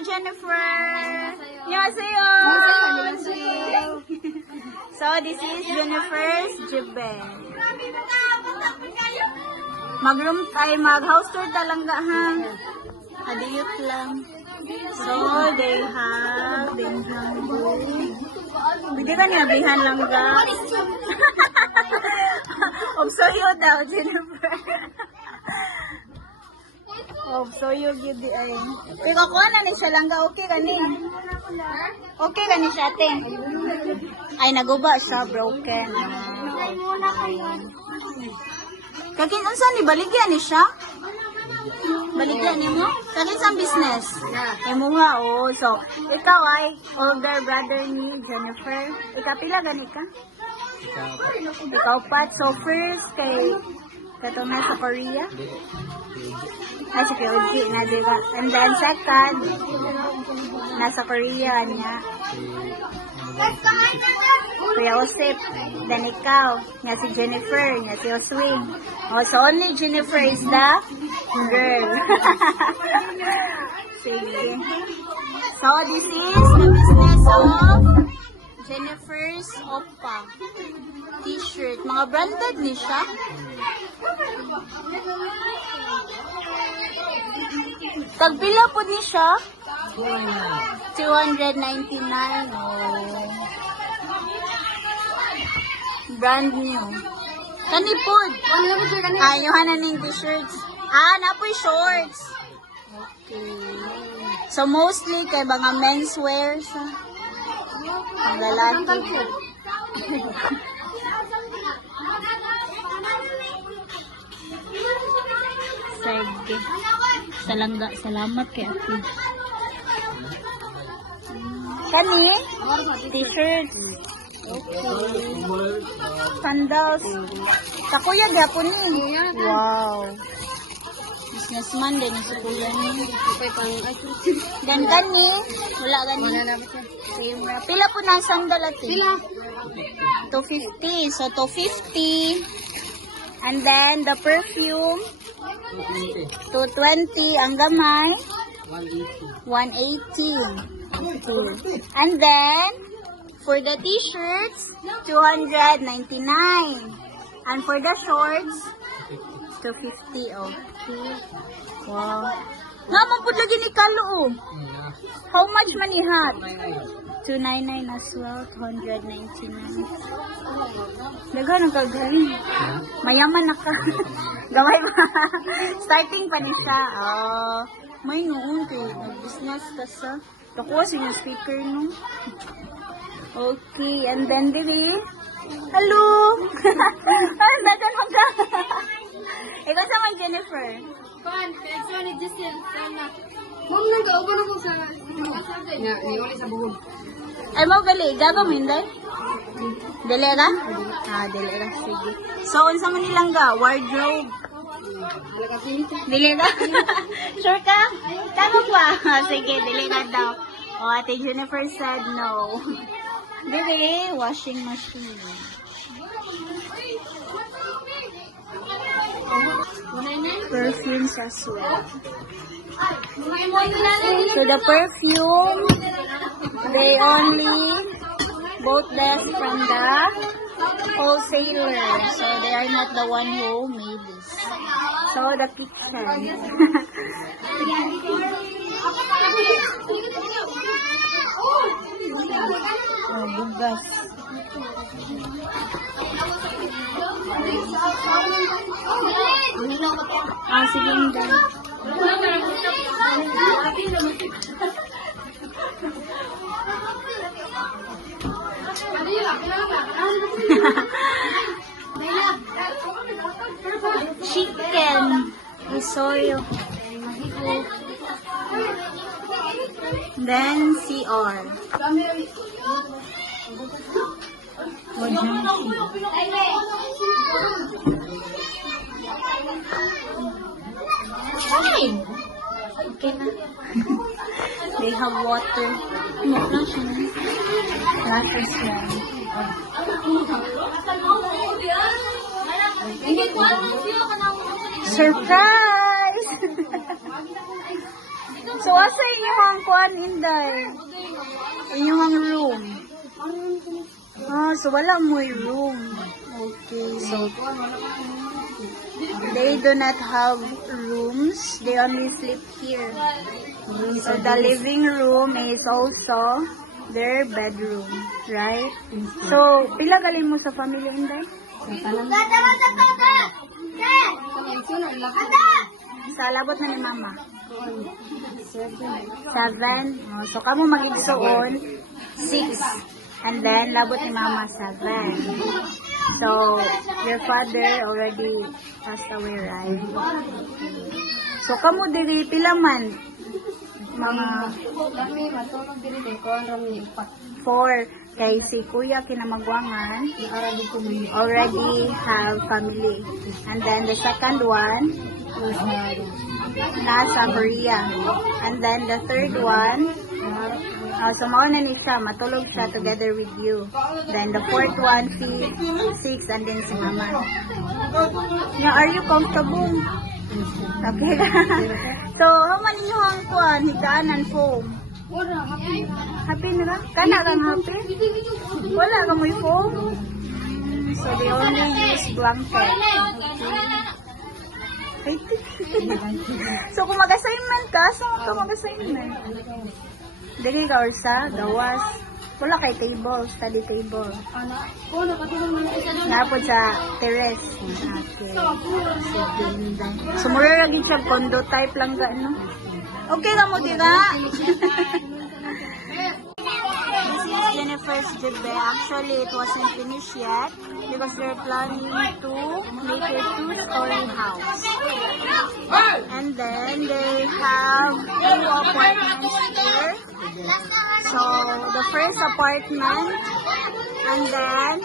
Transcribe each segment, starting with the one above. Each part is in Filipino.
Jennifer. 안녕하세요. So, this is Jennifer's Jibe. Mag-house tour talaga ha. Hadiyot lang. So, they have binghambo. Pwede ka niya, bihan lang guys. Obsoyo daw, Jennifer. Obsoyo gid ay. Pero ko na ni siya lang ga, okay gani. Okay gani siya ate. Ay naguba siya, broken. Kakin unsa ni baligyan ni siya? Baligyan ni mo? Kakin sa business? Imo nga oh. So, ikaw ay older brother ni Jennifer. Ikapila gani ka? Ikaw pat. So, first kay katong nasa Korea. Ay, si Kyoji na diba? And then second, nasa Korea niya. Kuya Osip. Then ikaw, niya si Jennifer, niya si Oswing. Oh, so only Jennifer is the girl. Sige. So, this is the business of Jennifer's Oppa t-shirt. Mga branded ni siya. Tagpila po ni siya? 299. Oh. Brand new. Kani po. Ayuhan na ng t-shirts. Napoy shorts. Okay. So mostly kay mga menswear sa ang lalaki. Sige. Salamat kay Ate. Kani? T-shirts. Okay. Sandals. Kakuya gapon ni. Wow. Businessman din si kuya ni. Dan kani? Wala gani. Pila po na sandal ate? Pila? 250. So 250. And then the perfume 220. Ang gamay 180. And then for the t-shirts 299. And for the shorts 250. Okay. Wow. Naman po lagi ni Kalo. How much man ihat? 299 as well. 299. Dagan ang kagaling. Mayaman na ka. Gaway ba? Starting pa ni siya. May noon kay business ka sa. Nakuha sa yung speaker no. Okay. And then dili. Hello. Dagan mo ka. Ikaw sa man Jennifer. Kuan, kaya ni Giselle, sana. Mom nang kaubo na ko sa na niwali sa buhok. Ay mo gali, gaba mo hindi? Dili ka? Dili ka. Sige. So, unsa man nilang ga? Wardrobe. Dili ka? Sure ka? Tama ba? Sige, dili ka daw. Ate Jennifer said no. Dili, washing machine. Perfumes as well. So the perfume, they only bought this from the wholesaler. So they are not the one who made this. So the kitchen. Bugas. Sige hindi. Chicken. Isoyo. Then CR. Okay na. They have water. No lang siya na. Water smell. Surprise! So, asa inyong kuan, Inday? Inyong room. Ah, so wala mo room. Okay. So, they do not have rooms. They only sleep here. So, the living room is also their bedroom. Right? So, pila galing mo sa family, Inday? Sa labot na ni Mama. 7. Oh, so, kamo mag-igsoon 6. And then, labot ni Mama 7. So, your father already passed away, right? So, kamo diri pila man? Mga Kami matulog diri kay kon rami 4. Kay si Kuya Kinamagwangan already have family. And then, the second one, nasa Korea. And then, the third one, so mauna ni siya, matulog siya together with you. Then the fourth one, 6, and then si Mama. Now, are you comfortable? Okay. So, how many you ang kuan, higaan and foam? Happy na ka? Kana kang happy? Wala ka mo yung foam? So, they only use blanket. Okay. So, kung mag-assignment ka, saan ka mag-assignment? Dili ka or sa gawas. Wala kay table, study table. Napod sa terrace. Okay. So, mura lagi siya condo type lang ga, no? Okay ka mo, di ba? This is Jennifer's Jibbe. Actually, it wasn't finished yet because they're planning to make a 2-story house. And then they have 2 apartments here. So, the first apartment and then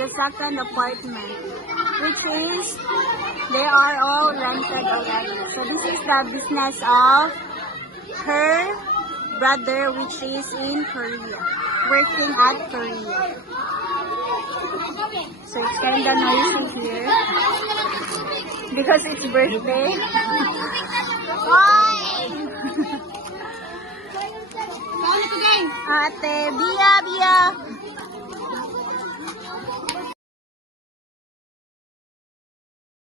the second apartment, which is, they are all rented already. So, this is the business of her brother, which is in Korea, working at Korea. So, it's kind of noisy here because it's birthday. Ate, Bia.